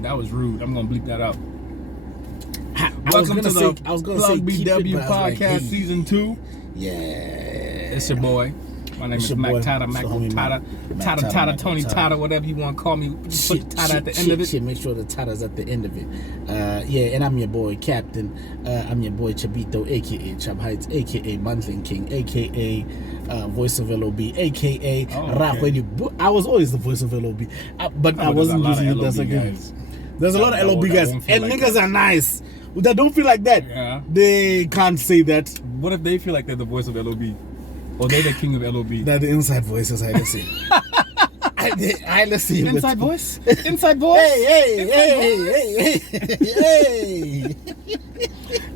That was rude. I'm gonna bleep that out. Welcome to the Plug BW Podcast Season 2. Yeah. It's your boy. My name is Mac Tata, Tata, Tony Tata, whatever you want to call me. Put Tata at the end of it. Make sure the Tata's at the end of it. And I'm your boy, Captain. I'm your boy, Chabito, a.k.a. Chab Heights, a.k.a. Monthling King, a.k.a. Voice of LOB, a.k.a. Rap. I was always the Voice of LOB. But I wasn't using it as a game. There's a lot of LOB guys. And niggas are nice. That don't feel like that. Yeah. They can't say that. What if they feel like they're the voice of LOB? Or they're the king of LOB? They're the inside voices, I listen. I listen. Inside voice? Inside voice? Hey.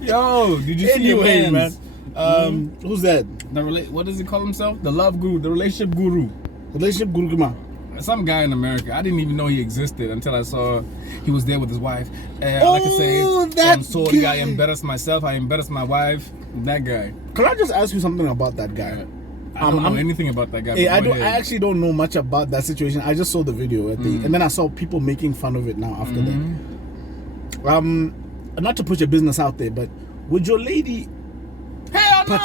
Yo, did you see your man? Who's that? What does he call himself? The love guru, the relationship guru. Relationship guru, come on. Some guy in America. I didn't even know he existed until I saw he was there with his wife. Like I say, that guy. I embarrassed myself. I embarrassed my wife. That guy. Can I just ask you something about that guy? I don't know anything about that guy. I actually don't know much about that situation. I just saw the video and then I saw people making fun of it now after that. Not to put your business out there, but would your lady? Hell no!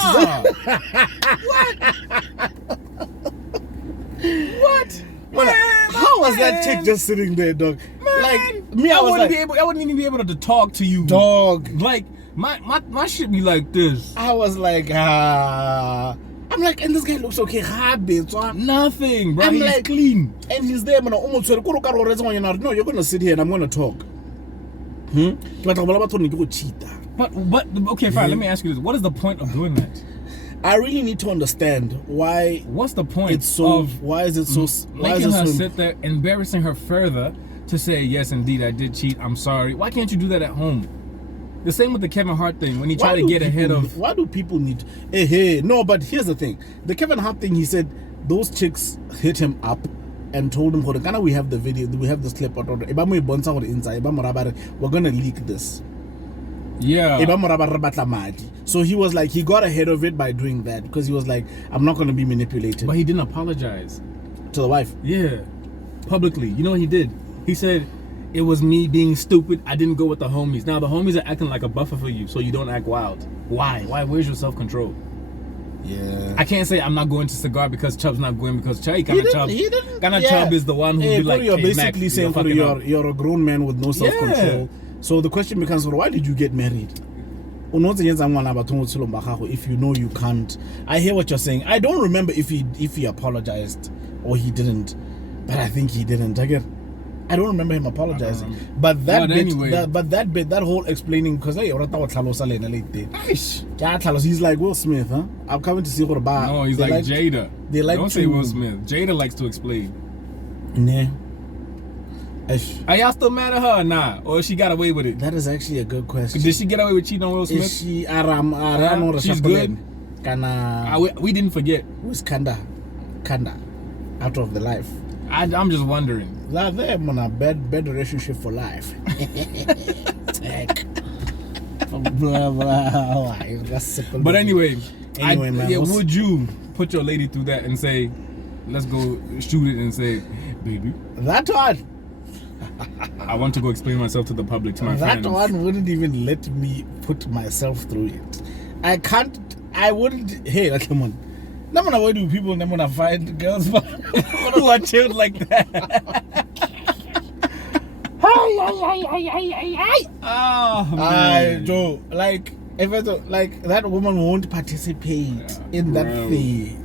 What? Man, how was that chick just sitting there, dog? Man, like me, I wouldn't even be able to talk to you, dog. Like my shit be like this. I was like, I'm like, and this guy looks okay. Nothing, bro. I'm He's like clean, and he's there. No, you're gonna sit here and I'm gonna talk. But okay, fine. Let me ask you this: what is the point of doing that? I really need to understand why. What's the point? It's so. Why is it so? Making her sit there, embarrassing her further to say, yes, indeed, I did cheat. I'm sorry. Why can't you do that at home? The same with the Kevin Hart thing when he tried to get ahead of. Why do people need? Hey, no, but here's the thing: the Kevin Hart thing. He said those chicks hit him up and told him, "Ghana, we have the video. We have this clip. We're gonna leak this." Yeah. So he was like, he got ahead of it by doing that because he was like, I'm not going to be manipulated. But he didn't apologize to the wife. Yeah. Publicly. You know what he did? He said, it was me being stupid. I didn't go with the homies. Now the homies are acting like a buffer for you so you don't act wild. Why? Where's your self-control? Yeah. I can't say I'm not going to Cigar because Chubb's not going because Chubb is the one who be like, you're hey, basically Mac, saying you're a grown man with no self-control. Yeah. So the question becomes, why did you get married? If you know you can't. I hear what you're saying. I don't remember if he apologized or he didn't, but I think he didn't. I don't remember him apologizing. But that bit, that whole explaining, because he's like Will Smith, huh? I'm coming to see what about. No, he's like Jada. Don't say Will Smith. Jada likes to explain. Nah. Are y'all still mad at her or not? Or she got away with it? That is actually a good question. Did she get away with cheating on Will Smith? Is she she's good? We didn't forget. Who's Kanda out of the life? I'm just wondering. Them on a bad relationship for life. But anyway, man, would you put your lady through that and say, let's go shoot it and say, baby, that one, I want to go explain myself to the public, to my friends. That one wouldn't even let me put myself through it. I wouldn't. Hey, come on. I'm gonna avoid people and I'm gonna find girls who are chilled like that. Oh man, Joe, like if it's like that woman won't participate in that thing.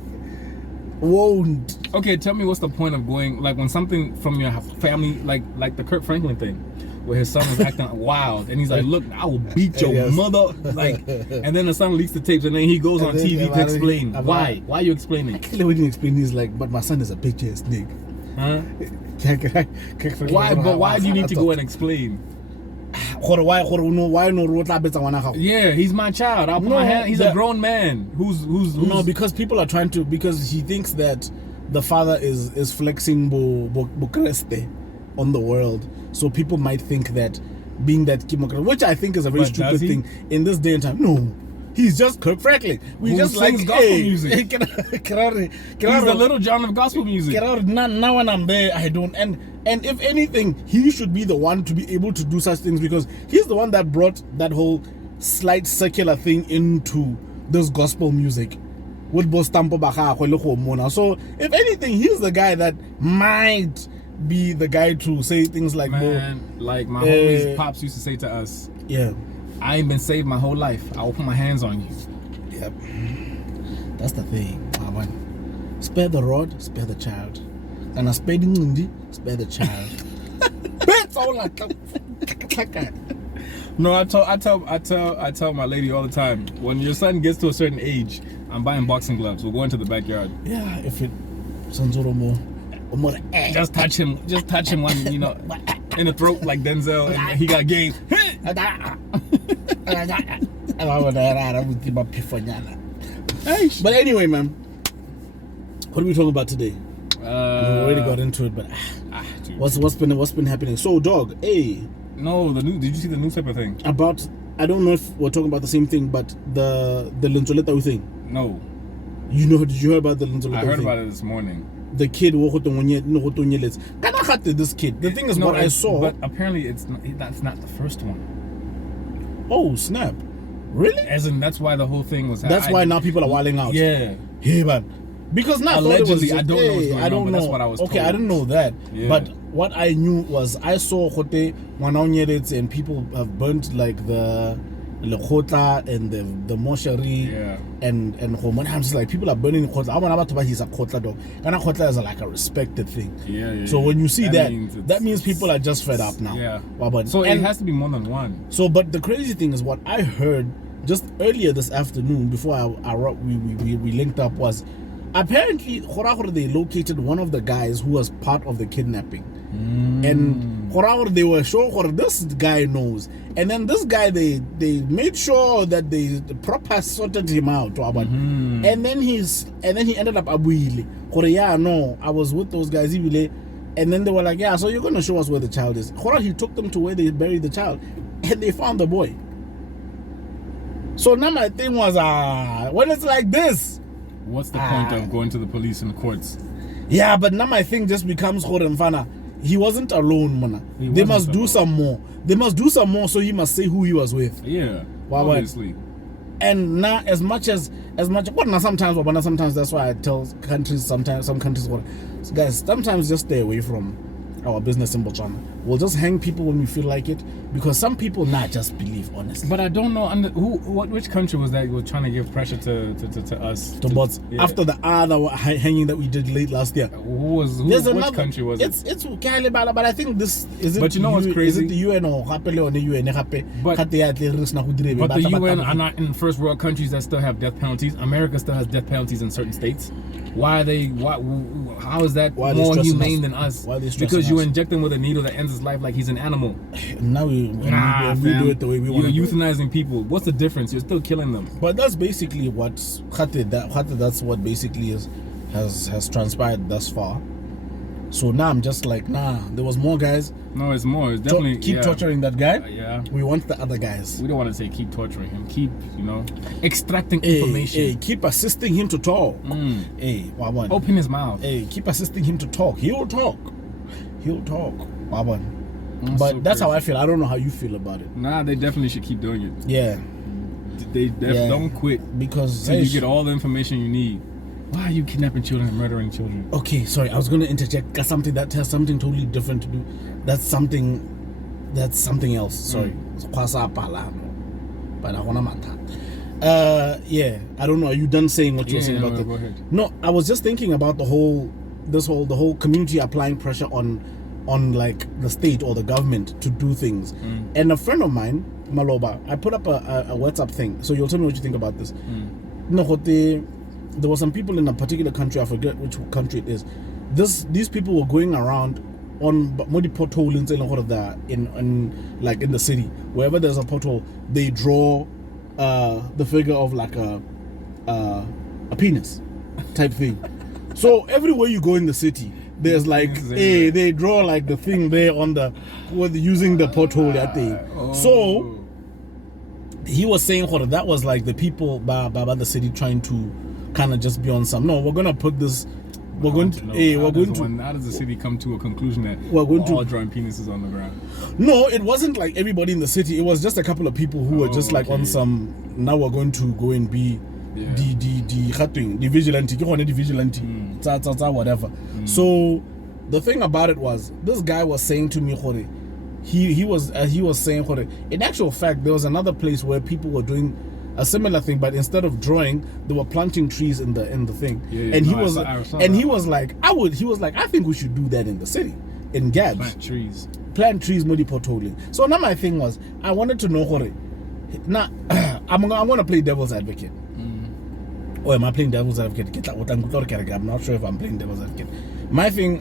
Won't. Okay, tell me what's the point of going, like when something from your family, like the Kirk Franklin thing, where his son was acting wild, and he's like, "Look, I will beat your mother," like, and then the son leaks the tapes, and then he goes on TV to explain why. Why are you explaining? Actually, when you explain, he's like, "But my son is a bitch ass nigga." Huh? Why? But why do you need to go and explain? Why Yeah, he's my child. I'll put my hand. He's a grown man who's no, because people are trying to, because he thinks that the father is flexing Bukreste on the world. So people might think that being that Kimokra, which I think is a very stupid thing in this day and time. No. He's just Kirk Franklin. We just like gospel music. He's the Little John of gospel music. Now when I'm there, I don't. And And if anything, he should be the one to be able to do such things because he's the one that brought that whole slight secular thing into this gospel music with Bostampo Baka. So if anything, he's the guy that might be the guy to say things like, man, like my homies pops used to say to us, yeah, I ain't been saved my whole life. I will put my hands on you. Yep. That's the thing. Spare the rod, spare the child. And spare the child. No, I tell my lady all the time, when your son gets to a certain age, I'm buying boxing gloves. We're going to the backyard. Yeah, if it sounds a little more just touch him one, in the throat like Denzel, and he got game. But anyway, man, what are we talking about today? We already got into it, but what's been happening? So, dog, no, did you see the newspaper thing? About, I don't know if we're talking about the same thing, but the Linzoleta thing. No. Did you hear about the Linzoleta thing? I heard about it this morning. The kid, this kid. The thing is, what I saw. But apparently, that's not the first one. Oh, snap. Really? As in, that's why the whole thing was. That's why now people are wilding out. Yeah. Hey, man. Because now allegedly, I don't know what's going on, but that's what I was told. Okay, I didn't know that. Yeah. But what I knew was I saw Khote Wanaonyerets and people have burnt like the Lekhota and the Moshari. Yeah. And I'm just like, people are burning the Khotla. I want to buy he's a Khotla dog. And a Khotla is like a respected thing. Yeah. So when you see that means people are just fed up now. Yeah. So it has to be more than one. So, but the crazy thing is what I heard just earlier this afternoon before we linked up was apparently they located one of the guys who was part of the kidnapping. And they were sure this guy knows. And then this guy, they made sure that they proper sorted him out. And then he ended up abuile. Yeah, no, I was with those guys. And then they were like, yeah, so you're going to show us where the child is. He took them to where they buried the child. And they found the boy. So now my thing was, when it's like this, what's the point of going to the police and courts? Yeah, but now my thing just becomes Mfana. He wasn't alone, man. They must do some more. They must do some more, so he must say who he was with. Yeah, obviously. And now, as much sometimes that's why I tell countries, some countries, guys, sometimes just stay away from our business in Botswana. We'll just hang people when we feel like it, because some people not just believe, honestly. But I don't know which country was that you were trying to give pressure to us yeah. After the other hanging that we did late last year. Which country was it? It's Kalibala, but I think this is it. But you know what's crazy? Is it the UN or the UN? But the UN are not in first world countries that still have death penalties. America still has death penalties in certain states. How is that more humane than us? Because you inject him with a needle that ends his life like he's an animal. Now we do it the way we want to. You're euthanizing people. What's the difference? You're still killing them. But that's basically that's what basically has transpired thus far. So now I'm just like, there was more guys. No, it's more. It's definitely keep torturing that guy. Yeah. We want the other guys. We don't want to say keep torturing him. Keep, extracting information. Keep assisting him to talk. Open his mouth. Keep assisting him to talk. He'll talk. But that's how I feel. I don't know how you feel about it. Nah, they definitely should keep doing it. Yeah. They don't quit. Because you get all the information you need. Why are you kidnapping children and murdering children? Okay, sorry. I was going to interject something that has something totally different to do. That's something else. Sorry. But I don't know. Are you done saying what you're saying about that? Go ahead. No, I was just thinking about the whole community applying pressure on like the state or the government to do things. And a friend of mine, Maloba, I put up a WhatsApp thing. So you'll tell me what you think about this. There were some people in a particular country, I forget which country it is. These people were going around on modi pothole in the city. Wherever there's a pothole, they draw the figure of like a penis type thing. So everywhere you go in the city, there's like they draw like the thing there on using the pothole that thing. So he was saying that was like the people by the city trying to kind of just be on some. No, we're gonna put this We're going to. We're going to. How does the city come to a conclusion that we're going all drawing penises on the ground? No, it wasn't like everybody in the city. It was just a couple of people who were just like on some. Now we're going to go and be the vigilante, whatever. So the thing about it was, this guy was saying to me, he was saying, in actual fact, there was another place where people were doing a similar thing, but instead of drawing, they were planting trees in the thing. And he was like, I think we should do that in the city, in Gabs. Plant trees, modi potoli. So now my thing was, I wanted to know, now I'm gonna play devil's advocate. Or am I playing devil's advocate? I'm not sure if I'm playing devil's advocate. My thing,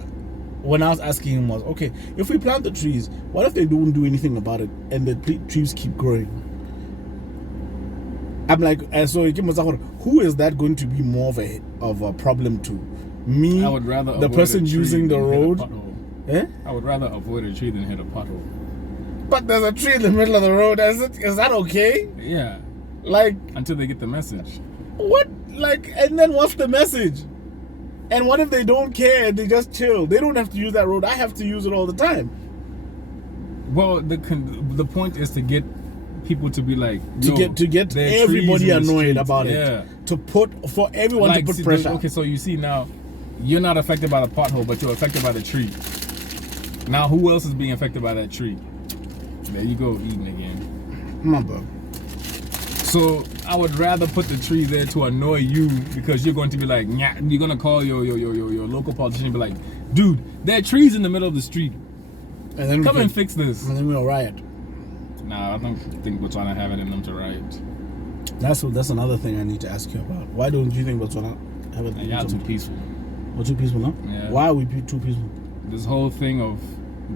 when I was asking him, was, okay, if we plant the trees, what if they don't do anything about it and the trees keep growing? I'm like, so who is that going to be more of a problem to? Me, I would rather the person using the road. I would rather avoid a tree than hit a pothole. But there's a tree in the middle of the road. Is that okay? Yeah. Like, until they get the message. What? Like, and then what's the message? And what if they don't care and they just chill? They don't have to use that road. I have to use it all the time. Well, the point is to get people to be like, to get everybody annoyed about it. For everyone to put pressure. Okay, so you see now, you're not affected by the pothole, but you're affected by the tree. Now, who else is being affected by that tree? There you go, eating again. Come on, bro. So I would rather put the tree there to annoy you, because you're going to be like, you're gonna call your local politician and be like, dude, there are trees in the middle of the street. And then come and fix this. And then we'll riot. Nah, I don't think Botswana have it in them to riot. That's another thing I need to ask you about. Why don't you think Botswana have it? Y'all too peaceful. We're too peaceful, no? Yeah. Why are we too peaceful? This whole thing of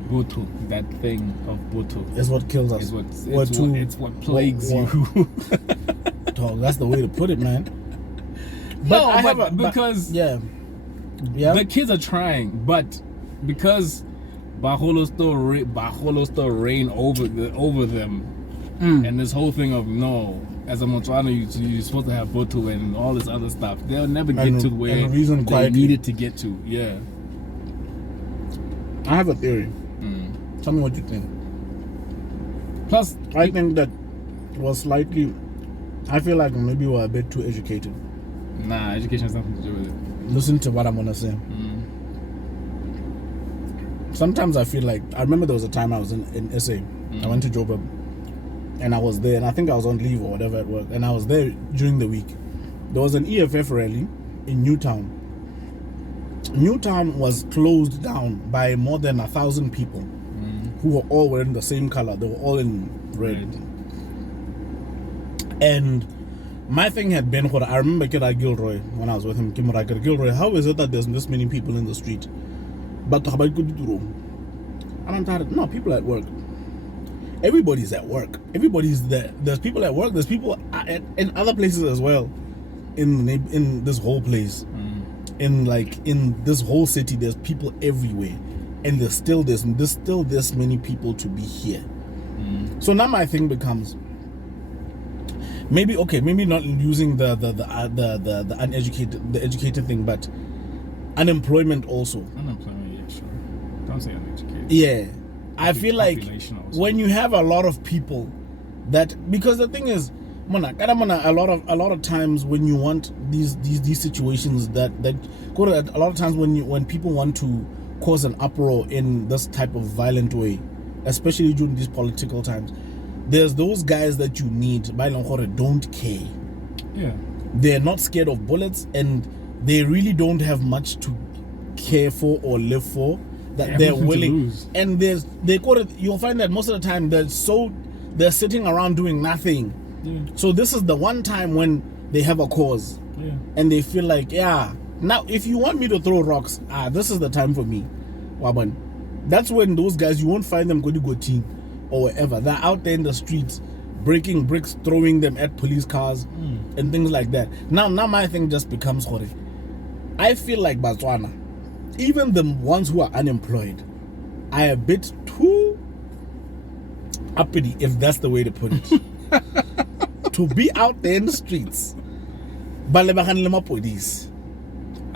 Botho, that thing of Botho, is what kills us. It's what plagues you. Dog, that's the way to put it, man. Because the kids are trying, but because Baholo still reign over them, and this whole thing of as a Motswana, you're supposed to have Botho and all this other stuff. They'll never get to where they needed to get to. Yeah. I have a theory. Tell me what you think. Plus, I think that was slightly. I feel like maybe we're a bit too educated. Nah, education has nothing to do with it. Listen to what I'm gonna say. Sometimes I feel like, I remember there was a time I was in SA. I went to Joburg, and I was there, and I think I was on leave or whatever at work, and I was there during the week. There was an EFF rally in Newtown. Newtown was closed down by more than 1,000 people who were all wearing the same color. They were all in red. And my thing had been, I remember Kira Gilroy when I was with him. Gilroy, how is it that there's this many people in the street? But and I'm tired. No, people at work. Everybody's at work. Everybody's there. There's people at work. There's people in other places as well. In this whole place. In this whole city, there's people everywhere, and there's still this many people to be here. So now my thing becomes, maybe not using the educated thing, but unemployment also. Unemployment, yeah, sure. Don't say uneducated. Yeah, I feel like when you have a lot of people because the thing is, a lot of times when you want these situations that a lot of times when people want to cause an uproar in this type of violent way, especially during these political times, there's those guys that you need by don't care. Yeah, they're not scared of bullets, and they really don't have much to care for or live for, that they're willing. And you'll find that most of the time they're sitting around doing nothing. Yeah. So this is the one time when they have a cause, and they feel like, now if you want me to throw rocks, this is the time for me. Waban. That's when those guys, you won't find them go team or whatever. They're out there in the streets breaking bricks, throwing them at police cars and things like that. Now my thing just becomes horrific. I feel like Botswana, even the ones who are unemployed, are a bit too uppity, if that's the way to put it. To be out there in the streets. I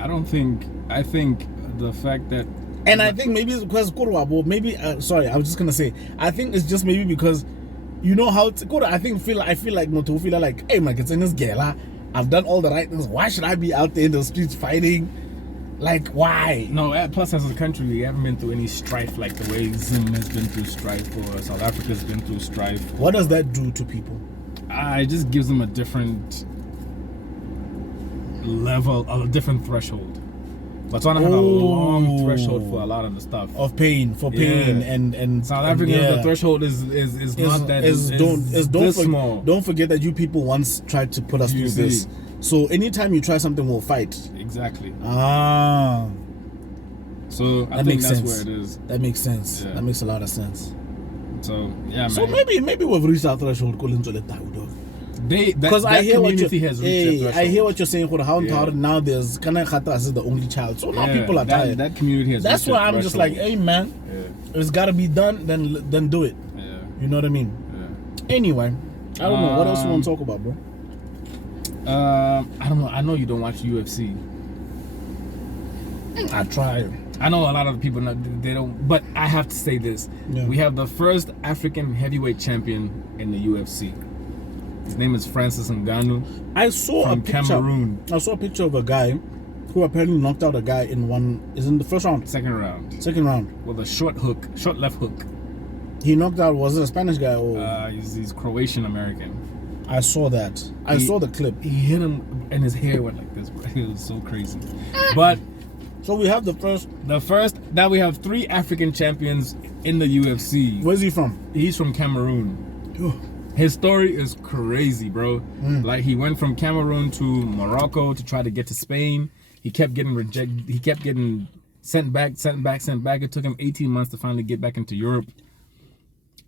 don't think I think the fact that, and I think maybe it's because Kurwabo, maybe sorry, I was just gonna say, I think it's just maybe because you know how it's I feel like Moto feel like, hey, man, it's in this gala. I've done all the right things. Why should I be out there in the streets fighting? Like, why? No, plus as a country, we haven't been through any strife like the way Zim has been through strife or South Africa's been through strife. What does that do to people? It just gives them a different level, a different threshold. Botswana have a long threshold for a lot of the stuff. Of pain, and South Africa, the threshold is not that small. Don't forget that you people once tried to put us through this. So anytime you try something, we'll fight. Exactly. So I think that's where it is. That makes sense. Yeah. That makes a lot of sense. So yeah, so man. maybe we've reached our threshold. Because I hear I hear what you're saying. Now there's Kanai is the only child, so now people are tired. That community has. That's why I'm just like, hey man, it's got to be done. Then do it. Yeah. You know what I mean? Yeah. Anyway, I don't know what else you want to talk about, bro. I don't know. I know you don't watch UFC. I try. I know a lot of the people they don't, but I have to say this: we have the first African heavyweight champion in the UFC. His name is Francis Ngannou. I saw a picture. Cameroon. I saw a picture of a guy who apparently knocked out a guy in the first round. Second round. With a short left hook. He knocked out. Was it a Spanish guy or? He's Croatian American. I saw that. I saw the clip. He hit him, and his hair went like this. Bro. It was so crazy. But so we have the first. Now we have 3 African champions in the UFC. Where's he from? He's from Cameroon. His story is crazy, bro. Like, he went from Cameroon to Morocco to try to get to Spain. He kept getting rejected. He kept getting sent back. It took him 18 months to finally get back into Europe.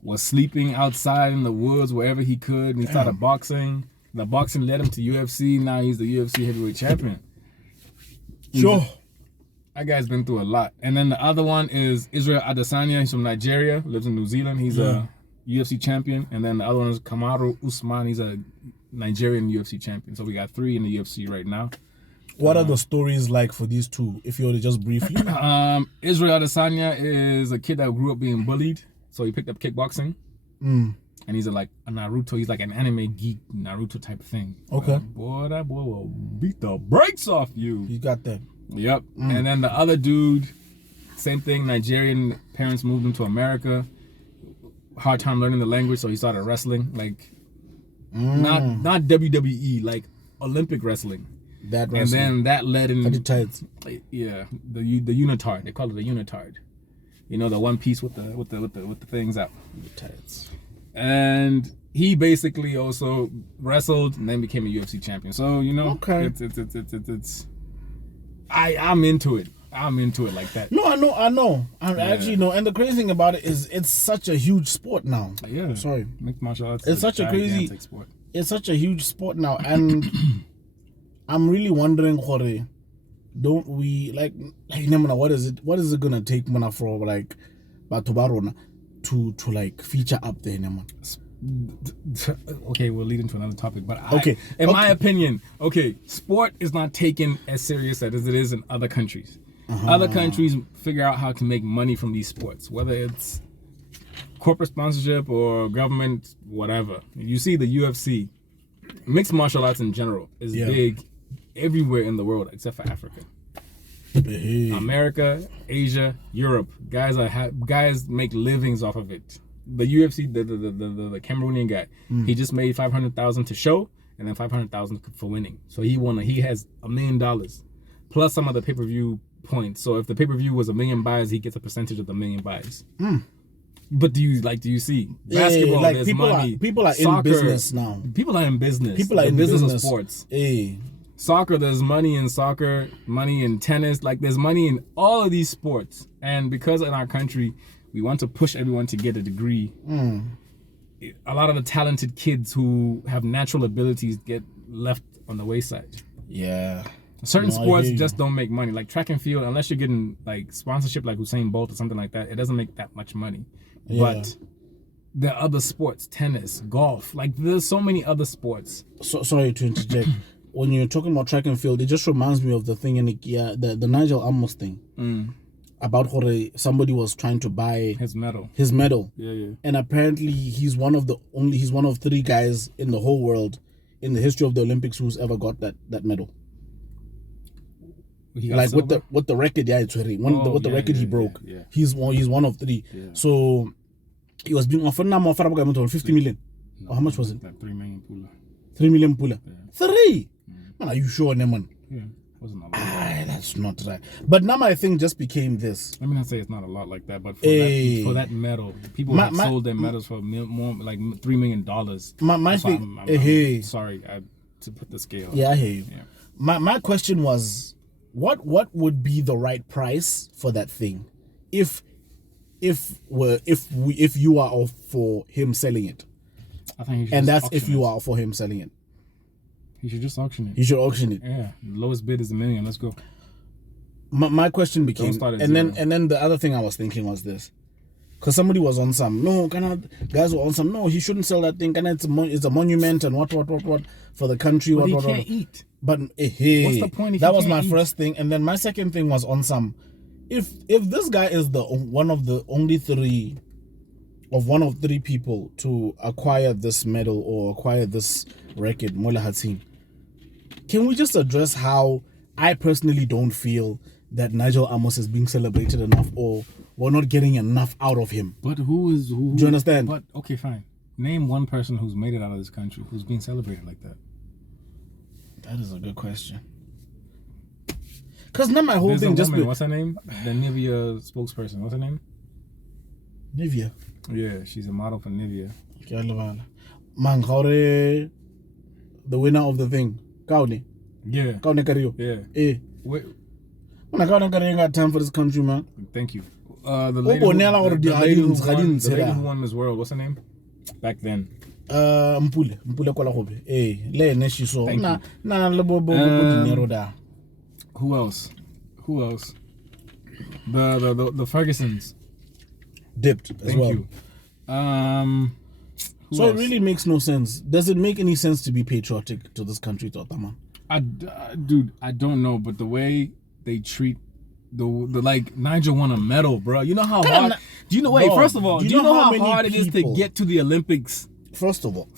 Was sleeping outside in the woods wherever he could. And he started boxing. The boxing led him to UFC. Now he's the UFC heavyweight champion. Sure. That guy's been through a lot. And then the other one is Israel Adesanya. He's from Nigeria. Lives in New Zealand. He's a UFC champion. And then the other one is Kamaru Usman. He's a Nigerian UFC champion. So we got 3 in the UFC right now. What are the stories like for these 2, if you were to just briefly? Israel Adesanya is a kid that grew up being bullied. So he picked up kickboxing. And he's like a Naruto. He's like an anime geek, Naruto type of thing. Okay. That boy will beat the brakes off you. You got that. Yep. And then the other dude, same thing. Nigerian parents moved him to America. Hard time learning the language, so he started wrestling. Like, not WWE, like Olympic wrestling. That wrestling. And then that led in. Yeah, the unitard. They call it a unitard. You know, the one piece with the things out. The tights. And he basically also wrestled and then became a UFC champion. So, you know, it's I'm into it. I'm into it like that. No, I know. I actually know. And the crazy thing about it is it's such a huge sport now. Yeah. Sorry. Mixed martial arts. It's such a crazy sport. It's such a huge sport now. And I'm really wondering, Jorge, don't we like what is it gonna take for like Batubarona to like feature up there, Okay, we'll lead into another topic, but in my opinion, sport is not taken as serious as it is in other countries. Other countries figure out how to make money from these sports, whether it's corporate sponsorship or government, whatever. You see the UFC, mixed martial arts in general, is big everywhere in the world except for Africa. America, Asia, Europe, guys make livings off of it. The UFC, the Cameroonian guy, he just made $500,000 to show, and then $500,000 for winning. So he has $1 million plus some of the pay-per-view points. So if the pay-per-view was 1 million buys, he gets a percentage of the 1 million buys. But do you see basketball? Like there's people money. People are Soccer, in business now. People are in business. People are in business of sports. Hey. Soccer, there's money in soccer, money in tennis. Like, there's money in all of these sports. And because in our country, we want to push everyone to get a degree, a lot of the talented kids who have natural abilities get left on the wayside. Yeah. Certain sports just don't make money. Like track and field, unless you're getting like sponsorship like Usain Bolt or something like that, it doesn't make that much money. Yeah. But there are other sports, tennis, golf, like there's so many other sports. So, sorry to interject. when you're talking about track and field, it just reminds me of the thing in the Nigel Amos thing. About how somebody was trying to buy his medal. Yeah. And apparently he's one of 3 guys in the whole world in the history of the Olympics who's ever got that medal. Like with the record, it's the record he broke. Yeah. He's one of 3. Yeah. So he was being offered 50 million. No, or how much was it? Like 3 million pula. 3 million pula. Yeah. 3. Man, are you sure, Neman? Yeah. Wasn't a lot. That's not right. But now my thing just became this. Let me not say it's not a lot like that, but for that medal, people have sold their medals for more like $3 million. My thing, I'm sorry to put the scale. Yeah, I hear you. Yeah. My question was, what would be the right price for that thing, if you are all for him selling it? I think and that's if you are for him selling it. He should just auction it. He should auction it. Yeah, the lowest bid is $1 million. Let's go. My question became, and then the other thing I was thinking was this, because somebody was on some guys were on some he shouldn't sell that thing. It's a monument and what for the country. But he can't eat. But what's the point? That was my first thing, and then my second thing was on some. If this guy is one of 3 people to acquire this medal or acquire this record, Mola Hatim, can we just address how I personally don't feel that Nigel Amos is being celebrated enough, or we're not getting enough out of him? But who? Do you understand? But okay, fine. Name one person who's made it out of this country who's being celebrated like that. That is a good question. Because now my whole thing what's her name? The Nivea spokesperson. What's her name? Nivea. Yeah, she's a model for Nivea. Mangore, the winner of the thing. Kaune. Yeah. Kaune Kario. Yeah. Wait. When I got time for this country, man. Thank you. The lady who won Miss World, what's her name? Back then. Mpule Kwalahobe. Le Neshiso. Who else? The Fergusons. Dipped as Thank well. You. So else? It really makes no sense. Does it make any sense to be patriotic to this country, Totama? Dude, I don't know, but the way they treat the like Nigel won a medal, bro. You know how hard? Do you know? Wait, first of all, do you know how hard it is to get to the Olympics? First of all.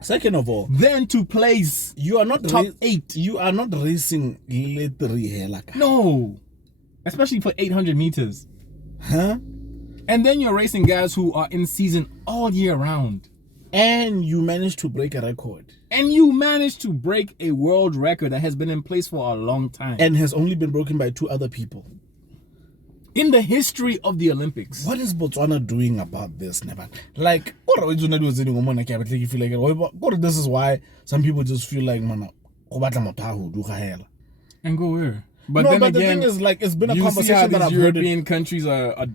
Second of all, then to place. You are not top 8. You are not racing no, especially for 800 meters. Huh? And then you're racing guys who are in season all year round. And you managed to break a record. And you managed to break a world record that has been in place for a long time. And has only been broken by 2 other people. In the history of the Olympics. What is Botswana doing about this, Nevan? Like, this is why some people just feel like, man, and go where? But no, but again, the thing is, like, it's been a conversation that I've heard. European countries are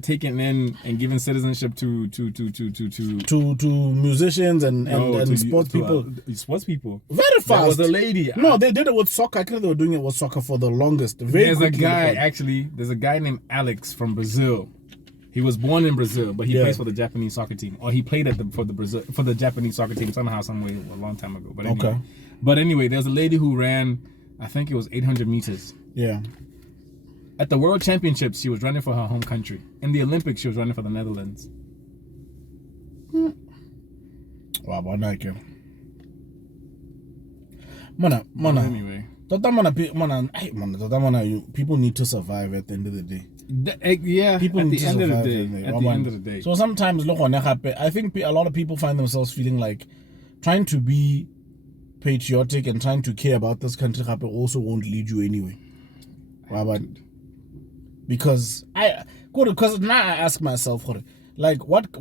taken in and given citizenship to musicians and sports people. Sports people. Very fast. There was a lady. No, they did it with soccer. I think they were doing it with soccer for the longest. There's a guy named Alex from Brazil. He was born in Brazil, but he plays for the Japanese soccer team, or he played for the Japanese soccer team somehow, some way, a long time ago. But anyway, okay. But anyway, there's a lady who ran, I think it was 800 meters. Yeah. At the World Championships, she was running for her home country. In the Olympics, she was running for the Netherlands. Wow, but like you. Mana. Anyway. People need to survive at the end of the day. People at the end of the day. So sometimes, I think a lot of people find themselves feeling like trying to be patriotic and trying to care about this country also won't lead you anyway. Because now I ask myself, like, what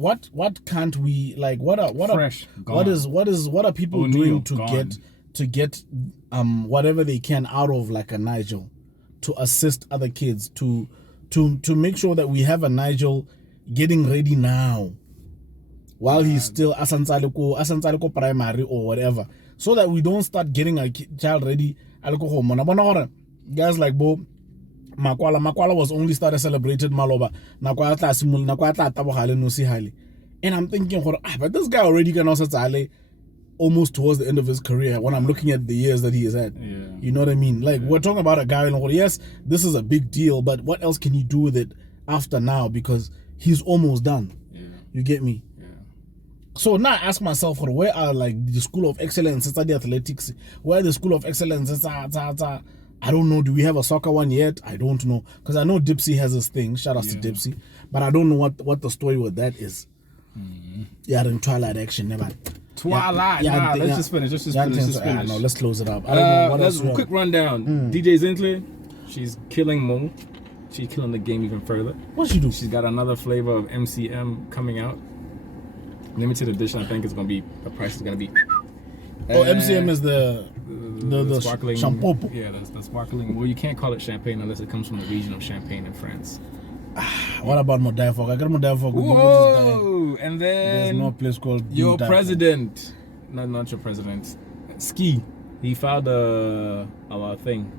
can't we, like, what are people doing to get whatever they can out of, like, a Nigel, to assist other kids, to make sure that we have a Nigel getting ready now while he's still asansaleko primary or whatever, so that we don't start getting a child ready guys like Bo Makwala was only started celebrated Maloba and I'm thinking, but this guy already can also almost towards the end of his career when I'm looking at the years that he has had. Yeah. You know what I mean? Like, we're talking about a guy in order. Yes, this is a big deal, but what else can you do with it after now? Because he's almost done. Yeah. You get me? Yeah. So now I ask myself, where are like the School of Excellence inside the athletics? Where are the School of Excellence inside? I don't know. Do we have a soccer one yet? I don't know. Because I know Dipsy has his thing. Shout out to Dipsy. But I don't know what the story with that is. Yeah, in Twilight action, never. Twilight. Yeah, Let's just finish. Let's just finish. No, let's close it up. I don't know what let's else. quick rundown. DJ Zintli, she's killing Mo. She's killing the game even further. What'd she do? She's got another flavor of MCM coming out. Limited edition. I think it's gonna be, the price is gonna be. Oh, MCM is the sparkling shampoo. Yeah, that's the sparkling. Well, you can't call it champagne unless it comes from the region of Champagne in France. What about Modafog? I got Modafog. Whoa! And There's then no place called your Modafog. president, not your president, Ski. He filed a thing.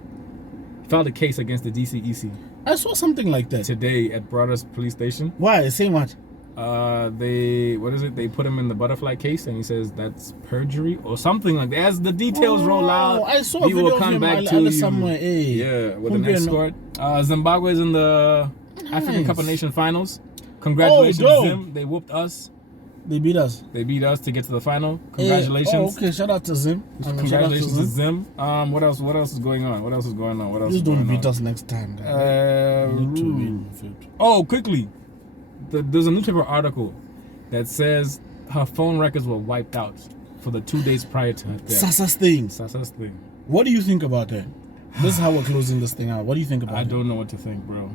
He filed a case against the DCEC I saw something like that. today at Broaders Police Station. Why? Saying what? They put him in the butterfly case, and he says that's perjury or something like that. As the details roll out, I saw a we video will of come him back to you. somewhere. Hey. Yeah, with an escort. Zimbabwe is in the African Cup of Nations finals. Congratulations, dope. Zim. They whooped us. They beat us. They beat us to get to the final. Congratulations. Oh, okay. Shout out to Zim. Congratulations to Zim. What else is going on? Just don't beat us next time. Quickly. There's a newspaper article that says her phone records were wiped out for the 2 days prior to her death. Sasa's thing. Sasa's thing. What do you think about that? This is how we're closing this thing out. What do you think about it? I don't know what to think, bro.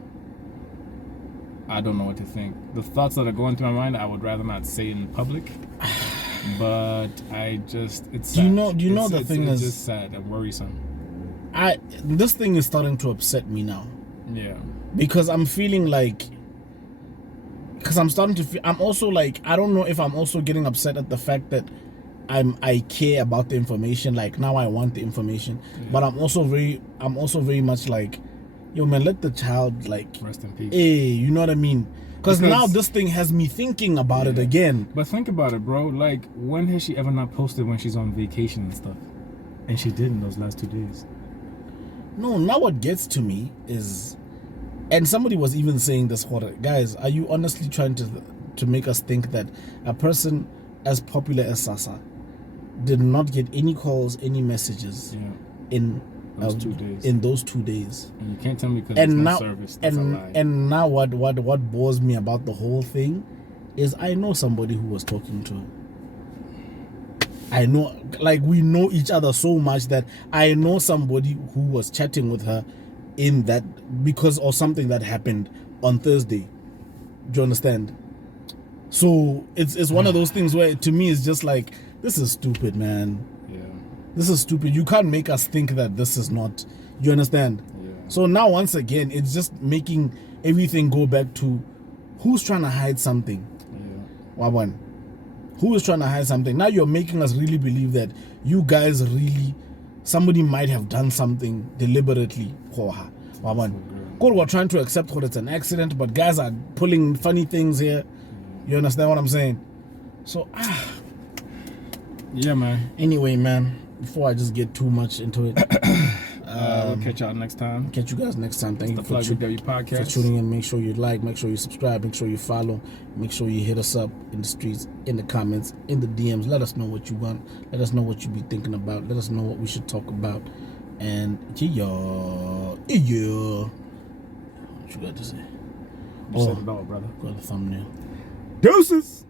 I don't know what to think. The thoughts that are going through my mind, I would rather not say in public. But it's sad. Do you know the thing is just sad and worrisome. This thing is starting to upset me now. Yeah. Because I'm feeling like, I'm starting to feel, I'm also like, I don't know if I'm also getting upset at the fact that I care about the information. Like now I want the information, but I'm also very much like, yo man, let the child like rest in peace. Hey, you know what I mean? Because now this thing has me thinking about it again. But think about it, bro. Like, when has she ever not posted when she's on vacation and stuff? And she did in those last 2 days. No, now what gets to me is, and somebody was even saying this, guys, are you honestly trying to make us think that a person as popular as Sasa did not get any calls, any messages in those 2 days? In those 2 days. And you can't tell me because it's not service. That's a lie. And now what bores me about the whole thing is I know somebody who was talking to her. I know, like, we know each other so much that I know somebody who was chatting with her in that because of something that happened on Thursday. Do you understand? So it's one of those things where to me it's just like, this is stupid, man. Yeah. This is stupid. You can't make us think that this is not. You understand? Yeah. So now once again, it's just making everything go back to who's trying to hide something. Yeah. Wawan. Who is trying to hide something? Now you're making us really believe that you guys really, somebody might have done something deliberately for her. Wawan. God, we're trying to accept what it's an accident, but guys are pulling funny things here. You understand what I'm saying? So, yeah, man. Anyway, man, before I just get too much into it, we'll catch y'all next time. Catch you guys next time. Thank you for podcast. tuning in. Make sure you like, make sure you subscribe, make sure you follow, make sure you hit us up in the streets, in the comments, in the DMs. Let us know what you want. Let us know what you be thinking about. Let us know what we should talk about. And yeah. What you got to say? You said it all, brother. Got the thumbnail. Deuces.